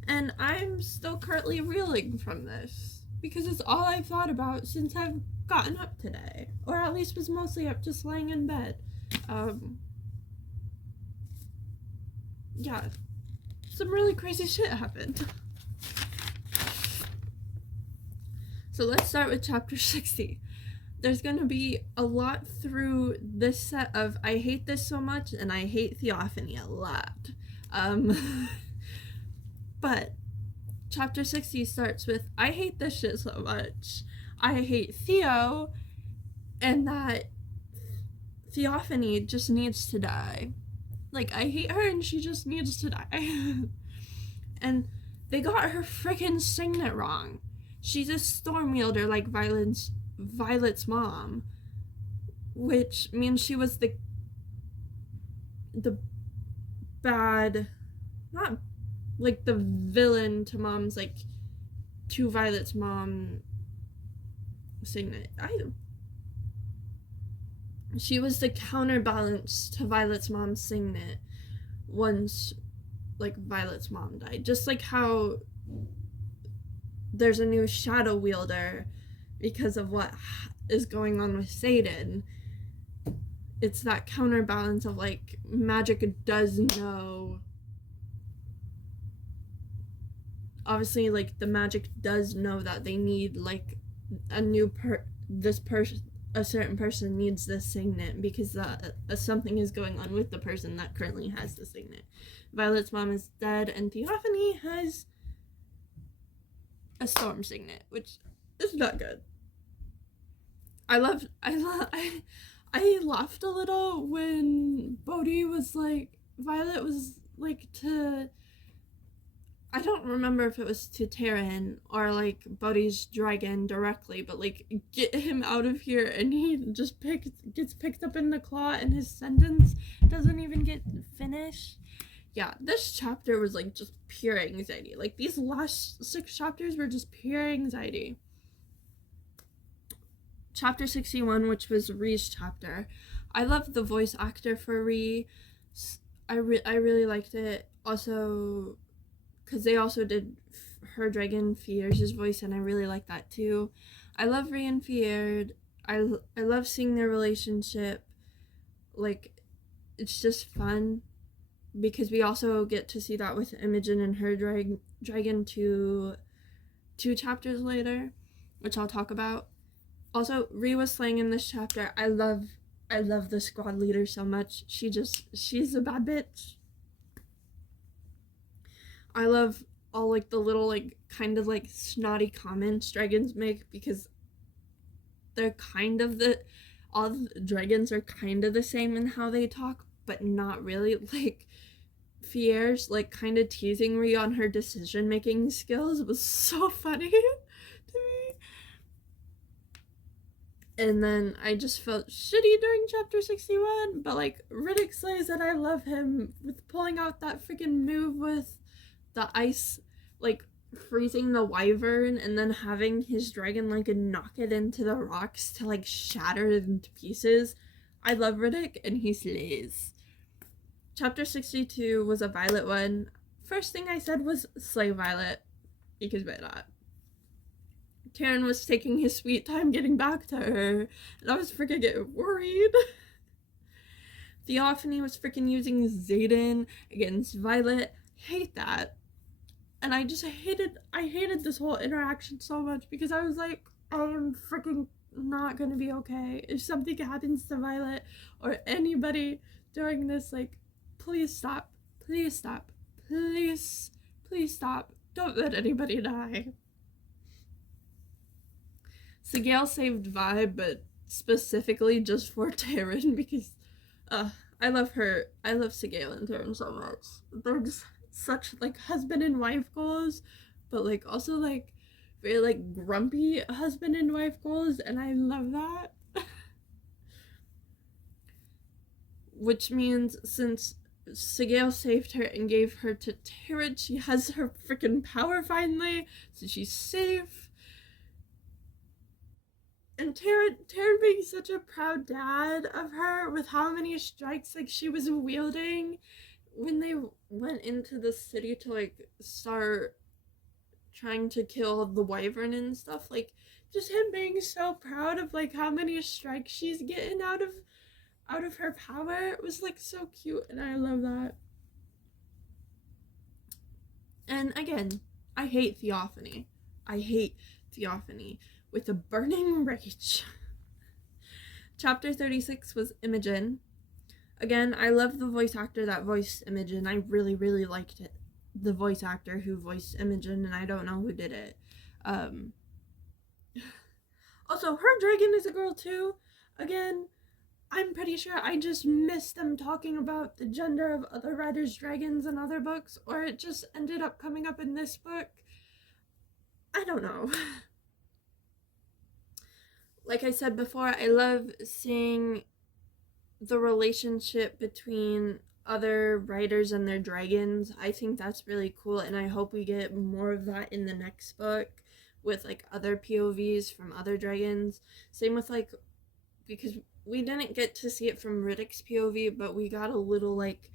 And I'm still currently reeling from this. Because it's all I've thought about since I've gotten up today. Or at least was mostly up just laying in bed. Yeah. Some really crazy shit happened. So let's start with chapter 60. There's going to be a lot through this set of I hate this so much and I hate Theophany a lot. But chapter 60 starts with I hate this shit so much. I hate Theo and that Theophany just needs to die. Like, I hate her and she just needs to die. And they got her freaking signet wrong. She's a storm wielder like Violet's mom, which means she was the bad, not like the villain to Violet's mom signet. She was the counterbalance to Violet's mom's signet once, like, Violet's mom died. Just like how there's a new shadow wielder because of what is going on with Xaden. It's that counterbalance of, like, magic does know. Obviously, like, the magic does know that they need, like, a a certain person needs this signet because something is going on with the person that currently has the signet. Violet's mom is dead, and Theophany has a storm signet, which is not good. I laughed a little when Bodhi was like, Violet was like to, I don't remember if it was to Terran or like Bodhi's dragon directly, but like, get him out of here, and he just gets picked up in the claw and his sentence doesn't even get finished. Yeah, this chapter was like just pure anxiety. Like these last 6 chapters were just pure anxiety. Chapter 61, which was Ree's chapter. I loved the voice actor for Ree. I really liked it. Also, because they also did her dragon Fierre's voice, and I really like that too. I love Ree and Fierre. I love seeing their relationship. Like, it's just fun. Because we also get to see that with Imogen and her dragon 2 chapters later, which I'll talk about. Also, Ree was slaying in this chapter. I love the squad leader so much. She's a bad bitch. I love all like the little like kind of like snotty comments dragons make, because they're kind of all the dragons are kind of the same in how they talk, but not really. Like Fierre's like kind of teasing Ree on her decision making skills was so funny to me. And then I just felt shitty during chapter 61, but like Riddick slays, and I love him with pulling out that freaking move with the ice, like freezing the wyvern and then having his dragon like knock it into the rocks to like shatter it into pieces. I love Riddick, and he slays. Chapter 62 was a Violet one. First thing I said was slay Violet, because why not? Terran was taking his sweet time getting back to her, and I was freaking getting worried. Theophany was freaking using Xaden against Violet. Hate that. And I hated this whole interaction so much, because I was like, I am freaking not gonna be okay if something happens to Violet or anybody during this. Like, please stop. Please stop. Please stop. Don't let anybody die. Sigale saved Vi, but specifically just for Terran, because I love her. I love Sigale and Terran so much. They're just such like husband and wife goals, but like also like very like grumpy husband and wife goals, and I love that. Which means since Sigale saved her and gave her to Terran, she has her freaking power finally, so she's safe. And Terran being such a proud dad of her with how many strikes like she was wielding when they went into the city to like start trying to kill the wyvern and stuff. Like, just him being so proud of like how many strikes she's getting out of her power. It was like so cute, and I love that. And again, I hate Theophany. With a burning rage. Chapter 36 was Imogen. Again, I love the voice actor that voiced Imogen. I really, really liked it. The voice actor who voiced Imogen, and I don't know who did it. Also, her dragon is a girl too. Again, I'm pretty sure I just missed them talking about the gender of other writers' dragons in other books, or it just ended up coming up in this book. I don't know. Like I said before, I love seeing the relationship between other writers and their dragons. I think that's really cool, and I hope we get more of that in the next book with like other POVs from other dragons. Same with like, because we didn't get to see it from Riddick's POV, but we got a little like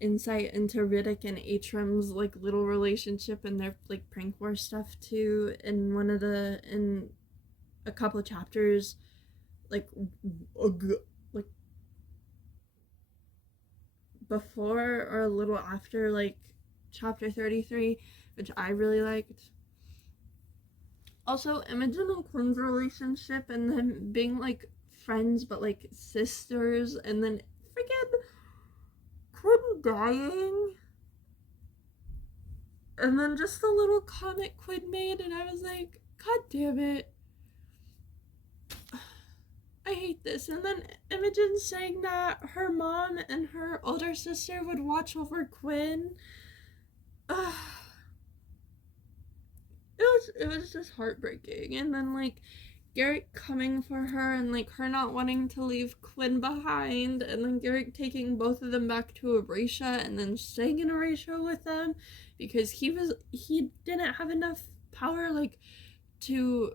insight into Riddick and Atram's like little relationship and their like prank war stuff too in a couple of chapters, like before or a little after like chapter 33, which I really liked. Also, Imogen and Quinn's relationship and them being like friends, but like sisters, and then freaking Quinn dying. And then just the little comment Quinn made, and I was like, God damn it. I hate this. And then Imogen saying that her mom and her older sister would watch over Quinn. It was just heartbreaking. And then like Garrick coming for her and like her not wanting to leave Quinn behind, and then Garrick taking both of them back to Erasia and then staying in Erasia with them because he didn't have enough power like to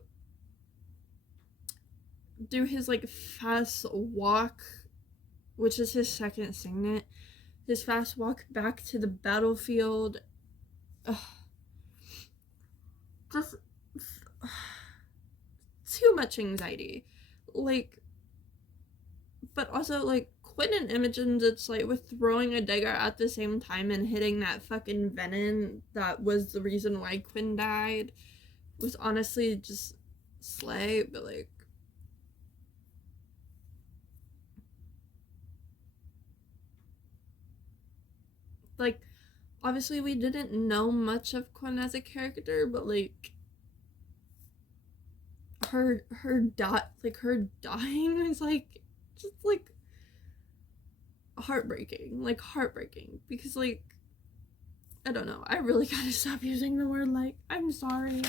do his like fast walk, which is his second signet, his fast walk back to the battlefield. Just too much anxiety, like, but also like Quinn and Imogen did slight with throwing a dagger at the same time and hitting that fucking venom that was the reason why Quinn died was honestly just slay. But like obviously we didn't know much of Quinn as a character, but like her dying is like just like heartbreaking because like I don't know, I really gotta stop using the word like. I'm sorry,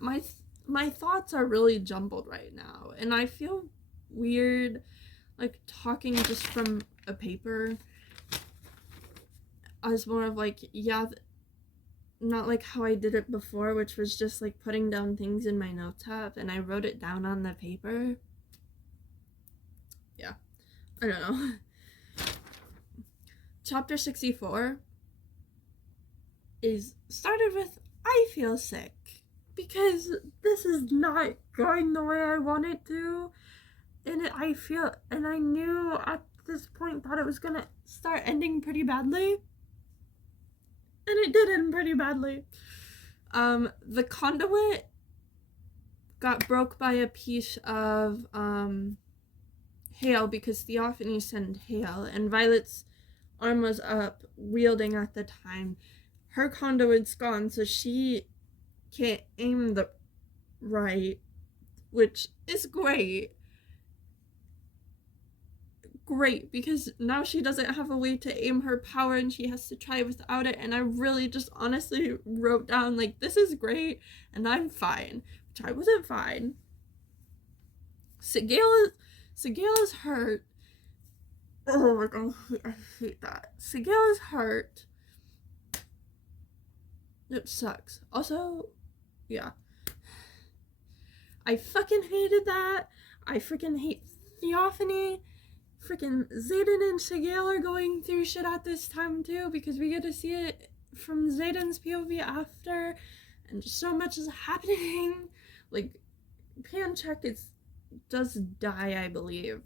my thoughts are really jumbled right now, and I feel weird like talking just from a paper as more of like, yeah, not like how I did it before, which was just like putting down things in my notes app and I wrote it down on the paper. Yeah, I don't know. Chapter 64 is started with I feel sick because this is not going the way I want it to, and I knew at this point that it was gonna start ending pretty badly. And it did end pretty badly. The conduit got broke by a piece of hail because Theophany sent hail, and Violet's arm was up, wielding at the time. Her conduit's gone, so she can't aim the right, which is great, because now she doesn't have a way to aim her power and she has to try without it. And I really just honestly wrote down like, this is great and I'm fine, which I wasn't fine. Sigale is hurt. Oh my god, I hate that. Sigale is hurt. It sucks. Also, yeah, I fucking hated that. I freaking hate Theophany. Freaking Xaden and Sigale are going through shit at this time too, because we get to see it from Xaden's POV after, and just so much is happening. Like, Panchek does die, I believe.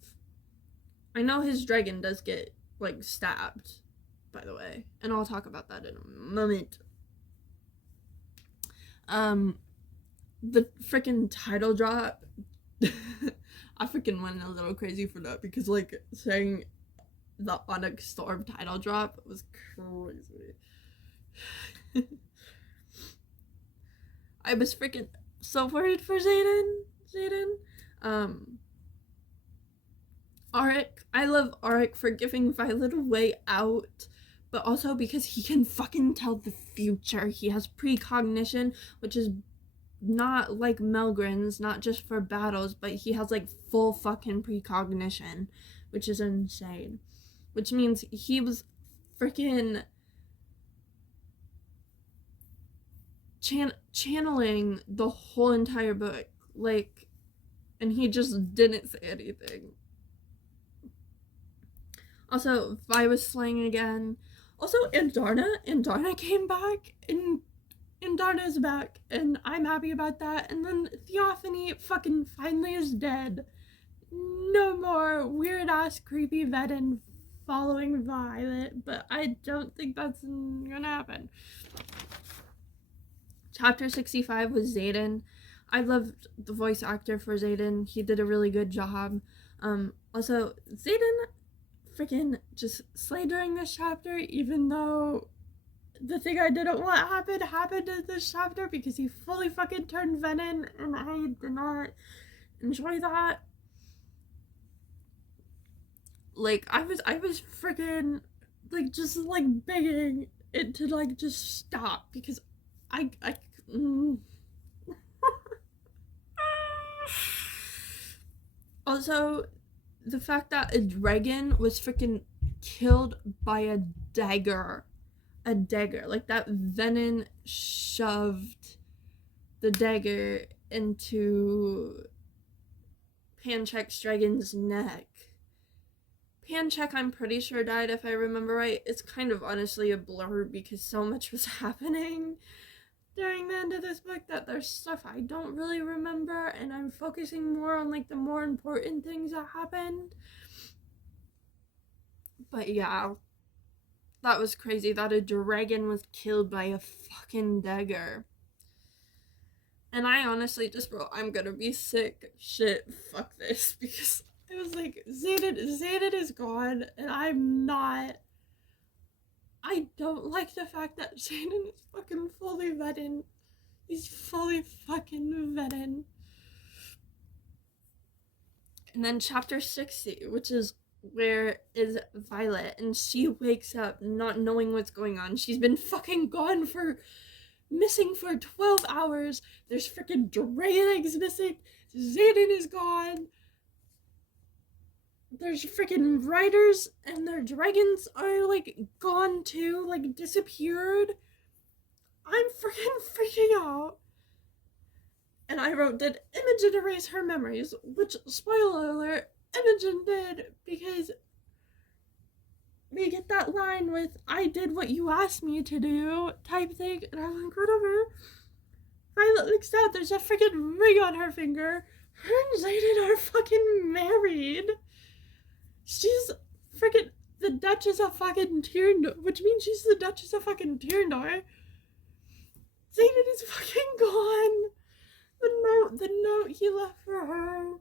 I know his dragon does get like stabbed, by the way, and I'll talk about that in a moment. The freaking title drop. I freaking went a little crazy for that because like saying the Onxy Storm title drop was crazy. I was freaking so worried for Xaden. Auric, I love Auric for giving Violet a way out, but also because he can fucking tell the future. He has precognition, which is not like Melgren's, not just for battles, but he has like full fucking precognition, which is insane. Which means he was freaking channeling the whole entire book, like, and he just didn't say anything. Also, Vi was slaying again. Also, Andarna came back, and Darna's back, and I'm happy about that. And then Theophany fucking finally is dead. No more weird ass creepy Vedin following Violet, but I don't think that's gonna happen. Chapter 65 was Xaden. I loved the voice actor for Xaden. He did a really good job. Also, Xaden freaking just slayed during this chapter, even though the thing I didn't want happened in this chapter, because he fully fucking turned Venom, and I did not enjoy that. Like, I was freaking, like, just, like, begging it to, like, just stop, because Also, the fact that a dragon was freaking killed by a dagger. Like, that venom shoved the dagger into Panchek's dragon's neck. Panchek, I'm pretty sure, died, if I remember right. It's kind of honestly a blur because so much was happening during the end of this book that there's stuff I don't really remember, and I'm focusing more on, like, the more important things that happened. But yeah, that was crazy that a dragon was killed by a fucking dagger. And I honestly just wrote, I'm gonna be sick. Shit, fuck this. Because it was like, Xaden is gone, and I don't like the fact that Xaden is fucking fully venom. He's fully fucking venom. And then chapter 60, which is where is Violet, and she wakes up not knowing what's going on. She's been fucking missing for 12 hours. There's freaking dragon eggs missing. Xaden is gone. There's freaking riders and their dragons are, like, gone too, like, disappeared. I'm freaking out. And I wrote, did Imogen erase her memories? Which, spoiler alert, Imogen did, because we get that line with, I did what you asked me to do, type thing, and I'm like, whatever. Violet looks out, there's a freaking ring on her finger. Her and Xaden are fucking married. She's freaking the Duchess of fucking Tyrndor, which means she's the Duchess of fucking Tyrndor. Xaden is fucking gone. The note he left for her.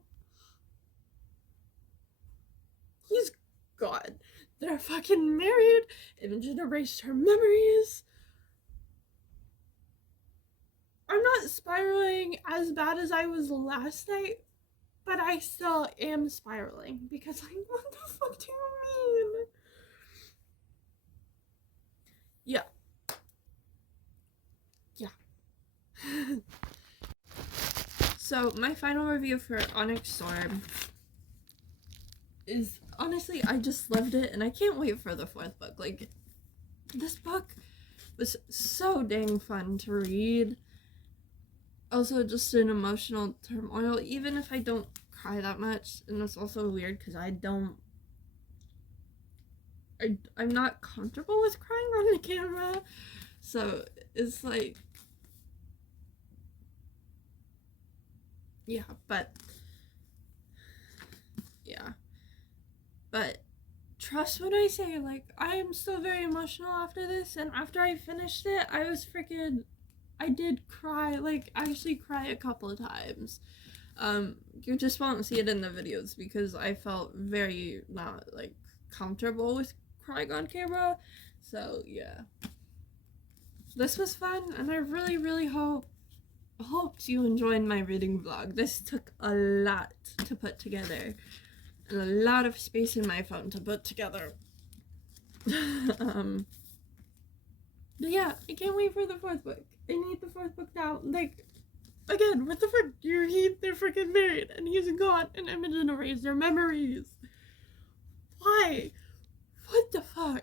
He's gone. They're fucking married. Imogen erased her memories. I'm not spiraling as bad as I was last night, but I still am spiraling because, like, what the fuck do you mean? Yeah. So, my final review for Onxy Storm is, honestly, I just loved it, and I can't wait for the 4th book. Like, this book was so dang fun to read. Also, just an emotional turmoil, even if I don't cry that much, and it's also weird because I'm not comfortable with crying on the camera, so it's like, yeah, but trust when I say, like, I am still very emotional after this, and after I finished it, I did cry, like, actually cry a couple of times. You just won't see it in the videos because I felt very not, like, comfortable with crying on camera, so yeah. This was fun, and I really, really hoped you enjoyed my reading vlog. This took a lot to put together, and a lot of space in my phone to put together. But yeah, I can't wait for the 4th book. I need the 4th book now. Like, again, what the fuck? They're freaking married, and he's gone, and Imogen erased their memories. Why? What the fuck?